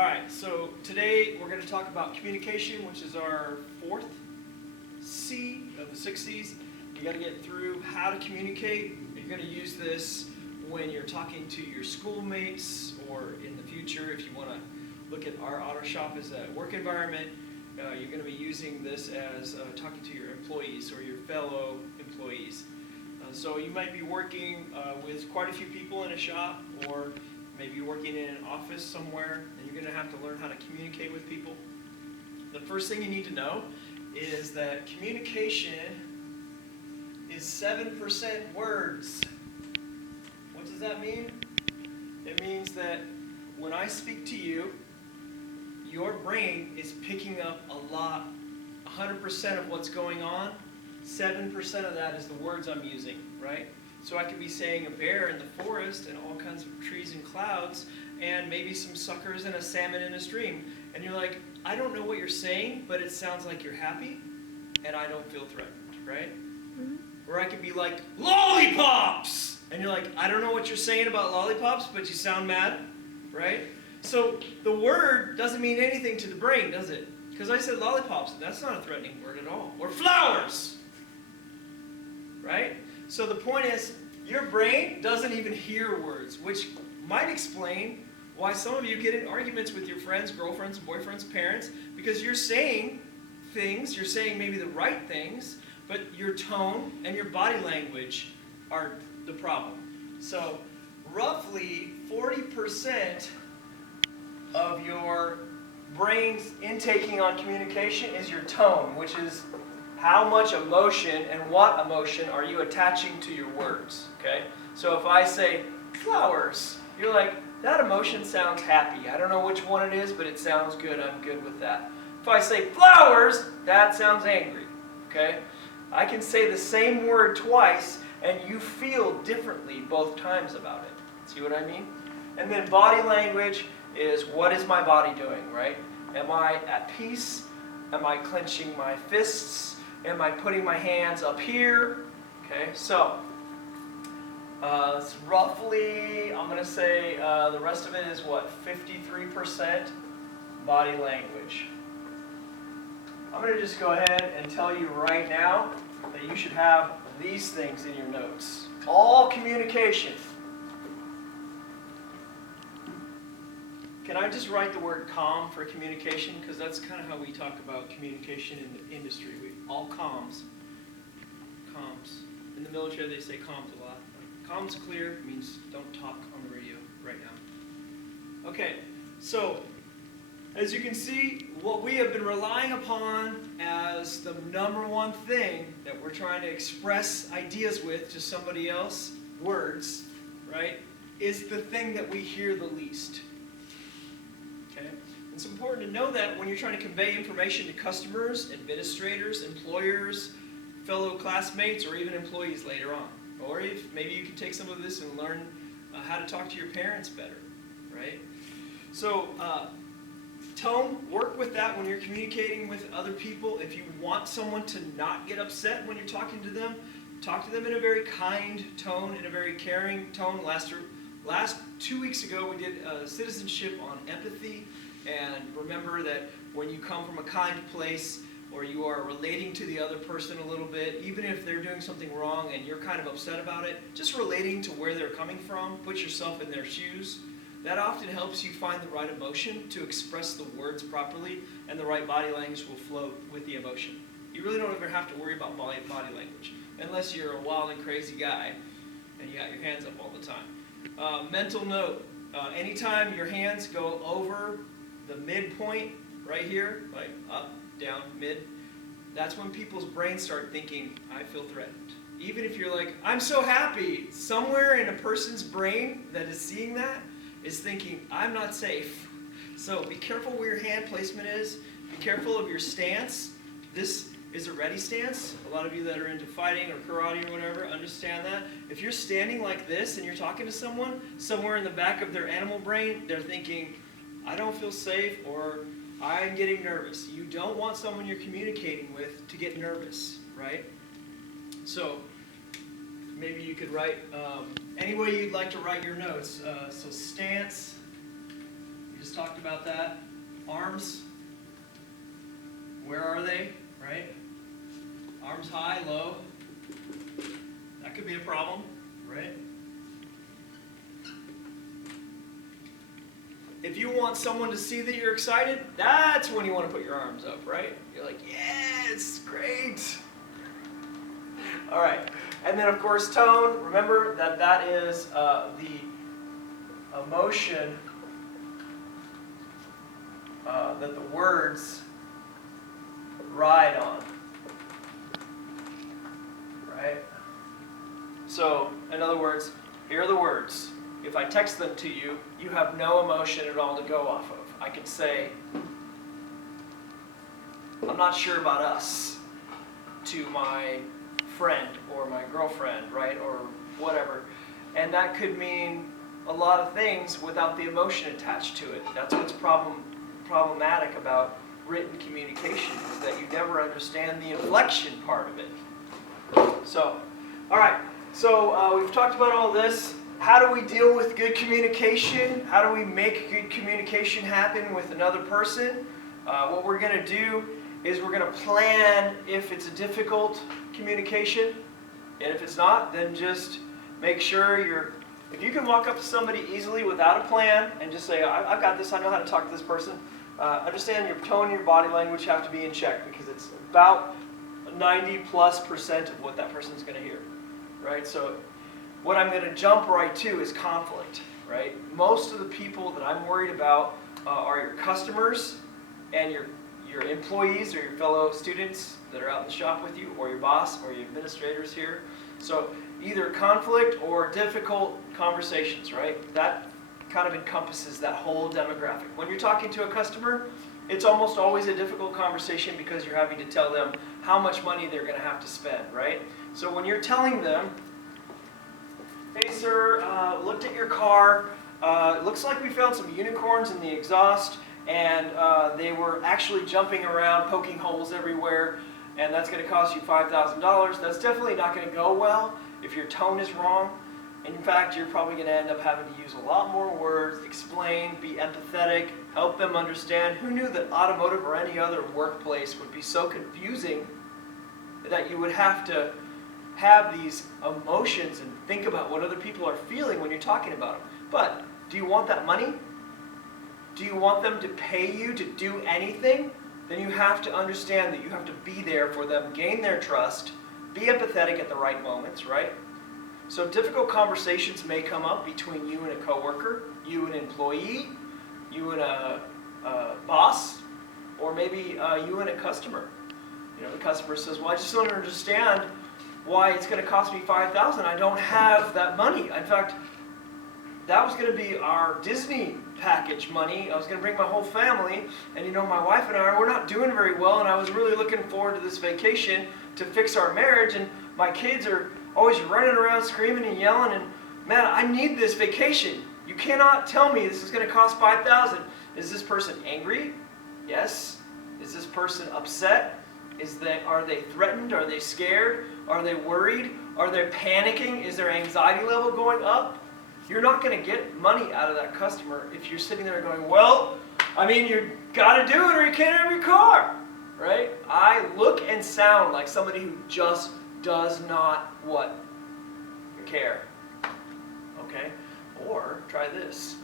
All right, so today we're going to talk about communication, which is our fourth C of the 6 C's. You got to get through how to communicate. You're going to use this when you're talking to your schoolmates, or in the future, if you want to look at our auto shop as a work environment, you're going to be using this as talking to your employees or your fellow employees. So you might be working with quite a few people in a shop, or maybe you're working in an office somewhere, and you're going to have to learn how to communicate with people. The first thing you need to know is that communication is 7% words. What does that mean? It means that when I speak to you, your brain is picking up a lot, 100% of what's going on. 7% of that is the words I'm using, right? So I could be saying a bear in the forest and all kinds of trees and clouds and maybe some suckers and a salmon in a stream. And you're like, I don't know what you're saying, but it sounds like you're happy and I don't feel threatened, right? Mm-hmm. Or I could be like, lollipops! And you're like, I don't know what you're saying about lollipops, but you sound mad, right? So the word doesn't mean anything to the brain, does it? Because I said lollipops, that's not a threatening word at all. Or flowers, right? So the point is, your brain doesn't even hear words, which might explain why some of you get in arguments with your friends, girlfriends, boyfriends, parents, because you're saying things, you're saying maybe the right things, but your tone and your body language are the problem. So roughly 40% of your brain's intaking on communication is your tone, which is how much emotion and what emotion are you attaching to your words, okay? So if I say flowers, you're like, that emotion sounds happy. I don't know which one it is, but it sounds good. I'm good with that. If I say flowers, that sounds angry, okay? I can say the same word twice, and you feel differently both times about it. See what I mean? And then body language is, what is my body doing, right? Am I at peace? Am I clenching my fists? Am I putting my hands up here? Okay, so it's roughly, I'm going to say the rest of it is what, 53% body language. I'm going to just go ahead and tell you right now that you should have these things in your notes. All communication. Can I just write the word calm for communication? Because that's kind of how we talk about communication in the industry. All comms. Comms. In the military they say comms a lot. Comms clear means don't talk on the radio right now. Okay, so as you can see, what we have been relying upon as the number one thing that we're trying to express ideas with to somebody else, words, right, is the thing that we hear the least. Okay? It's important to know that when you're trying to convey information to customers, administrators, employers, fellow classmates, or even employees later on. Or if maybe you can take some of this and learn how to talk to your parents better, right? So tone, work with that when you're communicating with other people. If you want someone to not get upset when you're talking to them, talk to them in a very kind tone, in a very caring tone. Last 2 weeks ago, we did citizenship on empathy. And remember that when you come from a kind place, or you are relating to the other person a little bit, even if they're doing something wrong and you're kind of upset about it, just relating to where they're coming from, put yourself in their shoes. That often helps you find the right emotion to express the words properly, and the right body language will flow with the emotion. You really don't ever have to worry about body language, unless you're a wild and crazy guy and you got your hands up all the time. Mental note, anytime your hands go over the midpoint right here, like up, down, mid, that's when people's brains start thinking, I feel threatened. Even if you're like, I'm so happy, somewhere in a person's brain that is seeing that is thinking, I'm not safe. So be careful where your hand placement is. Be careful of your stance. This is a ready stance. A lot of you that are into fighting or karate or whatever understand that. If you're standing like this and you're talking to someone, somewhere in the back of their animal brain, they're thinking, I don't feel safe, or I'm getting nervous. You don't want someone you're communicating with to get nervous, right? So maybe you could write any way you'd like to write your notes. So stance, you just talked about that. Arms, where are they, right? Arms high, low. That could be a problem, right? If you want someone to see that you're excited, that's when you want to put your arms up, right? You're like, yeah, it's great. All right. And then, of course, tone. Remember that is the emotion that the words ride on, right? So, in other words, here are the words. If I text them to you, you have no emotion at all to go off of. I can say, I'm not sure about us, to my friend or my girlfriend, right, or whatever. And that could mean a lot of things without the emotion attached to it. That's what's problematic about written communication, is that you never understand the inflection part of it. So, all right, so we've talked about all this. How do we deal with good communication? How do we make good communication happen with another person? What we're going to do is we're going to plan if it's a difficult communication, and if it's not, then just make sure if you can walk up to somebody easily without a plan and just say, I've got this, I know how to talk to this person, understand your tone and your body language have to be in check, because it's about 90+% of what that person's going to hear, right? So what I'm going to jump right to is conflict, right? Most of the people that I'm worried about are your customers and your employees or your fellow students that are out in the shop with you, or your boss or your administrators here. So either conflict or difficult conversations, right? That kind of encompasses that whole demographic. When you're talking to a customer, it's almost always a difficult conversation because you're having to tell them how much money they're going to have to spend, right? So when you're telling them, hey sir, looked at your car, looks like we found some unicorns in the exhaust, and they were actually jumping around, poking holes everywhere, and that's going to cost you $5,000. That's definitely not going to go well if your tone is wrong. And in fact, you're probably going to end up having to use a lot more words, explain, be empathetic, help them understand. Who knew that automotive or any other workplace would be so confusing that you would have to have these emotions and think about what other people are feeling when you're talking about them. But do you want that money? Do you want them to pay you to do anything? Then you have to understand that you have to be there for them, gain their trust, be empathetic at the right moments, right? So difficult conversations may come up between you and a coworker, you and an employee, you and a boss, or maybe you and a customer. You know, the customer says, well, I just don't understand why it's going to cost me $5,000. I don't have that money. In fact, that was going to be our Disney package money. I was going to bring my whole family, and you know, my wife and I, we're not doing very well, and I was really looking forward to this vacation to fix our marriage, and my kids are always running around screaming and yelling, and man, I need this vacation. You cannot tell me this is going to cost $5,000. Is this person angry? Yes. Is this person upset? Are they threatened? Are they scared? Are they worried? Are they panicking? Is their anxiety level going up? You're not going to get money out of that customer if you're sitting there going, well, I mean, you got to do it or you can't have your car, right? I look and sound like somebody who just does not what? Care. Okay? Or try this.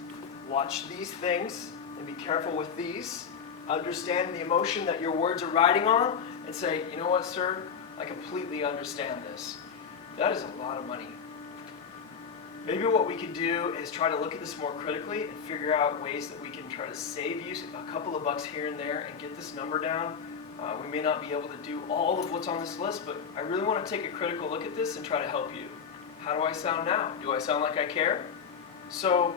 Watch these things and be careful with these. Understand the emotion that your words are riding on and say, you know what, sir? I completely understand this. That is a lot of money. Maybe what we could do is try to look at this more critically and figure out ways that we can try to save you a couple of bucks here and there and get this number down. We may not be able to do all of what's on this list, but I really want to take a critical look at this and try to help you. How do I sound now? Do I sound like I care? So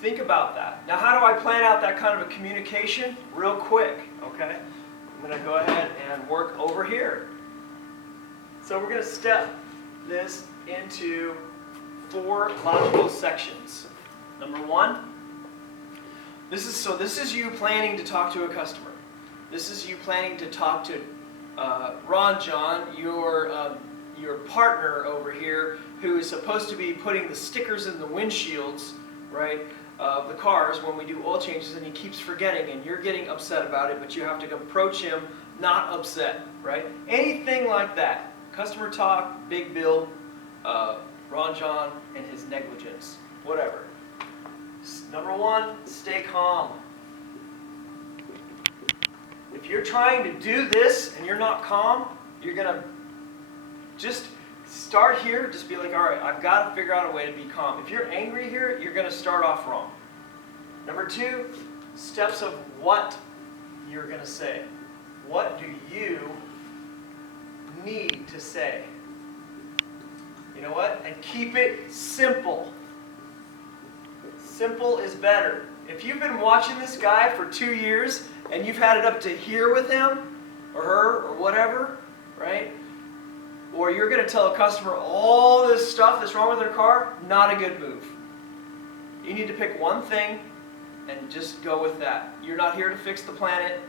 think about that. Now, how do I plan out that kind of a communication? Real quick, okay? I'm going to go ahead and work over here. So we're going to step this into 4 logical sections. Number 1, this is you planning to talk to a customer. This is you planning to talk to Ron John, your partner over here, who is supposed to be putting the stickers in the windshields, right? of the cars when we do oil changes, and he keeps forgetting, and you're getting upset about it, but you have to approach him not upset, right? Anything like that. Customer talk, big bill, Ron John and his negligence, whatever. Number one, stay calm. If you're trying to do this and you're not calm, you're going to just start here, just be like, all right, I've got to figure out a way to be calm. If you're angry here, you're going to start off wrong. Number two, steps of what you're going to say. What do you need to say? You know what? And keep it simple. Simple is better. If you've been watching this guy for 2 years and you've had it up to here with him or her or whatever, right? Or you're going to tell a customer all this stuff that's wrong with their car, not a good move. You need to pick one thing and just go with that. You're not here to fix the planet,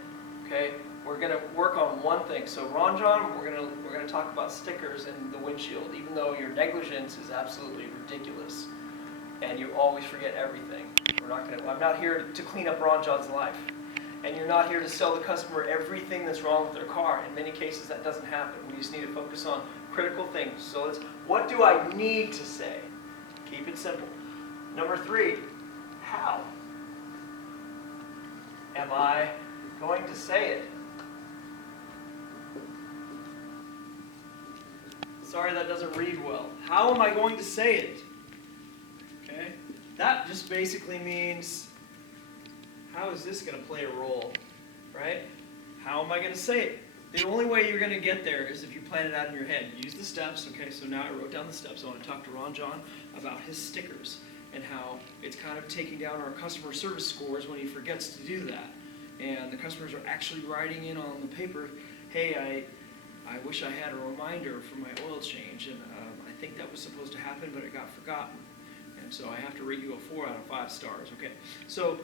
okay? We're going to work on one thing. So Ron John, we're going to talk about stickers in the windshield, even though your negligence is absolutely ridiculous and you always forget everything. I'm not here to clean up Ron John's life. And you're not here to sell the customer everything that's wrong with their car. In many cases, that doesn't happen. We just need to focus on critical things. So what do I need to say? Keep it simple. Number three, how am I going to say it? Sorry, that doesn't read well. How am I going to say it? Okay? That just basically means, how is this going to play a role? Right? How am I going to say it? The only way you're going to get there is if you plan it out in your head. Use the steps. Okay, so now I wrote down the steps. I want to talk to Ron John about his stickers and how it's kind of taking down our customer service scores when he forgets to do that. And the customers are actually writing in on the paper, hey, I wish I had a reminder for my oil change, and I think that was supposed to happen, but it got forgotten. And so I have to rate you a 4 out of 5 stars. Okay, so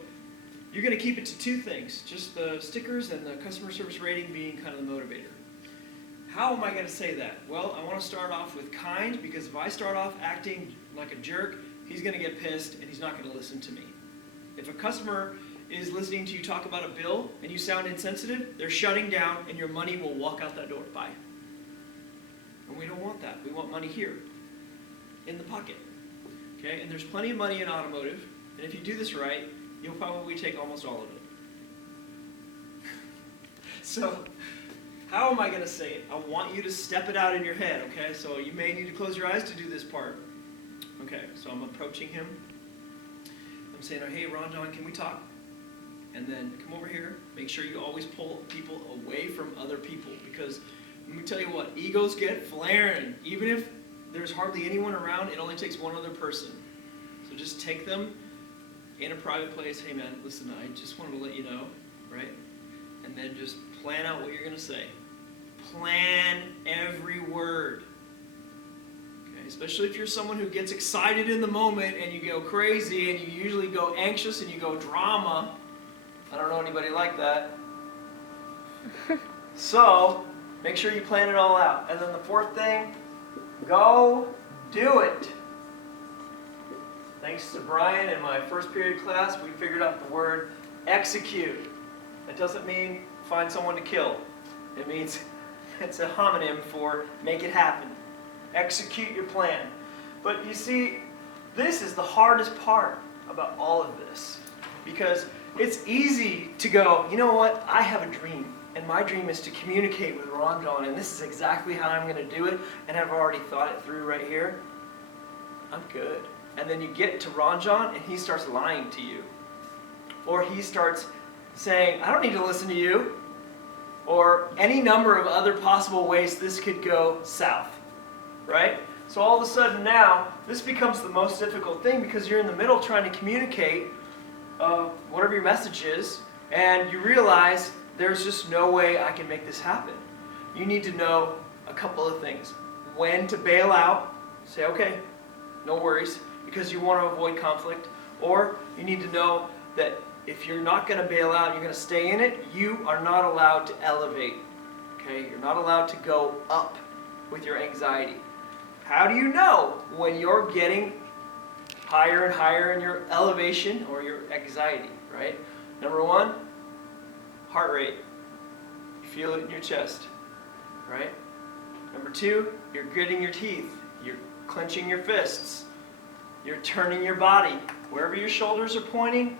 you're going to keep it to 2 things, just the stickers and the customer service rating being kind of the motivator. How am I going to say that? Well, I want to start off with kind, because if I start off acting like a jerk, he's going to get pissed and he's not going to listen to me. If a customer is listening to you talk about a bill and you sound insensitive, they're shutting down and your money will walk out that door. Bye. And we don't want that. We want money here, in the pocket. Okay? And there's plenty of money in automotive, and if you do this right, you'll probably take almost all of it. So, how am I going to say it? I want you to step it out in your head, okay? So you may need to close your eyes to do this part. Okay, so I'm approaching him. I'm saying, hey, Ron John, can we talk? And then come over here. Make sure you always pull people away from other people, because let me tell you what, egos get flaring. Even if there's hardly anyone around, it only takes one other person. So just take them in a private place. Hey man, listen, I just wanted to let you know, right? And then just plan out what you're going to say. Plan every word. Okay? Especially if you're someone who gets excited in the moment and you go crazy and you usually go anxious and you go drama. I don't know anybody like that. So, make sure you plan it all out. And then the 4th thing, go do it. Thanks to Brian in my first period class, we figured out the word execute. It doesn't mean find someone to kill. It means it's a homonym for make it happen. Execute your plan. But you see, this is the hardest part about all of this. Because it's easy to go, you know what, I have a dream. And my dream is to communicate with Ron John, and this is exactly how I'm going to do it, and I've already thought it through right here. I'm good. And then you get to Ron John, and he starts lying to you. Or he starts saying, I don't need to listen to you. Or any number of other possible ways this could go south. Right? So all of a sudden now, this becomes the most difficult thing, because you're in the middle trying to communicate whatever your message is, and you realize there's just no way I can make this happen. You need to know a couple of things. When to bail out, say, okay, no worries, because you want to avoid conflict. Or you need to know that if you're not going to bail out, you're going to stay in it, you are not allowed to elevate. Okay? You're not allowed to go up with your anxiety. How do you know when you're getting higher and higher in your elevation or your anxiety, right? Number one, heart rate. You feel it in your chest, right? Number two, you're gritting your teeth. You're clenching your fists. You're turning your body. Wherever your shoulders are pointing,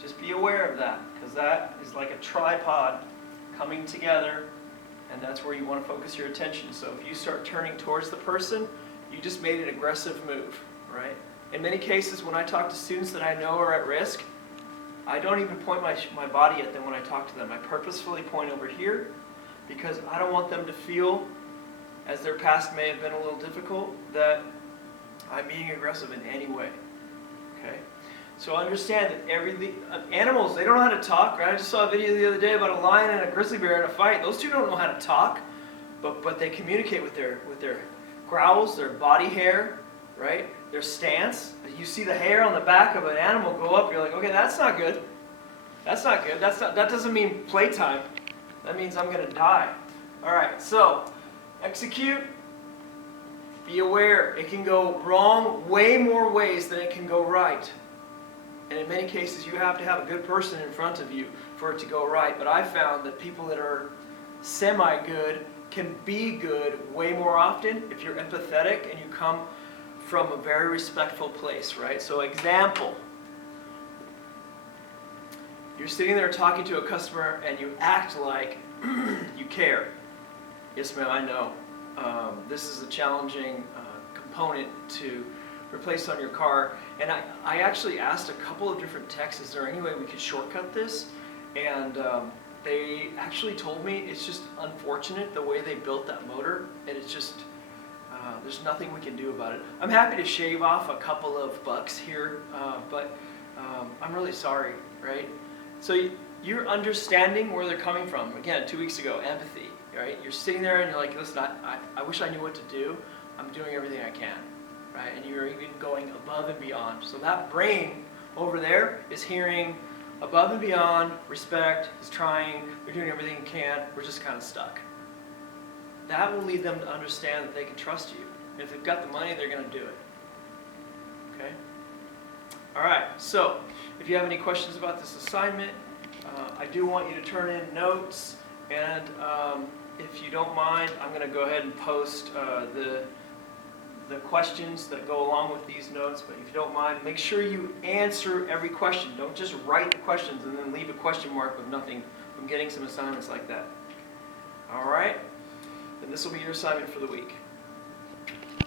just be aware of that, because that is like a tripod coming together, and that's where you want to focus your attention. So if you start turning towards the person, you just made an aggressive move, right? In many cases, when I talk to students that I know are at risk, I don't even point my body at them when I talk to them. I purposefully point over here because I don't want them to feel, as their past may have been a little difficult, that I'm being aggressive in any way. Okay? So understand that animals, they don't know how to talk, right? I just saw a video the other day about a lion and a grizzly bear in a fight. Those two don't know how to talk, but they communicate with their growls, their body hair, right? Their stance. You see the hair on the back of an animal go up, you're like, okay, that's not good. That's not good. That doesn't mean playtime. That means I'm going to die. All right, so execute. Be aware. It can go wrong way more ways than it can go right. And in many cases, you have to have a good person in front of you for it to go right. But I've found that people that are semi-good can be good way more often if you're empathetic and you come from a very respectful place, right? So example, you're sitting there talking to a customer and you act like you care. Yes, ma'am, I know. This is a challenging component to replace on your car. And I actually asked a couple of different techs, is there any way we could shortcut this? And they actually told me it's just unfortunate the way they built that motor, and it's just, there's nothing we can do about it. I'm happy to shave off a couple of bucks here, but I'm really sorry, right? So you're understanding where they're coming from. Again, 2 weeks ago, empathy, right? You're sitting there and you're like, listen, I wish I knew what to do. I'm doing everything I can, right? And you're even going above and beyond. So that brain over there is hearing above and beyond, respect, is trying, they're doing everything you can, we're just kind of stuck. That will lead them to understand that they can trust you. And if they've got the money, they're going to do it. Okay? All right, so if you have any questions about this assignment, I do want you to turn in notes, and if you don't mind, I'm going to go ahead and post the questions that go along with these notes, but if you don't mind, make sure you answer every question. Don't just write the questions and then leave a question mark with nothing. I'm getting some assignments like that. All right? And this will be your assignment for the week.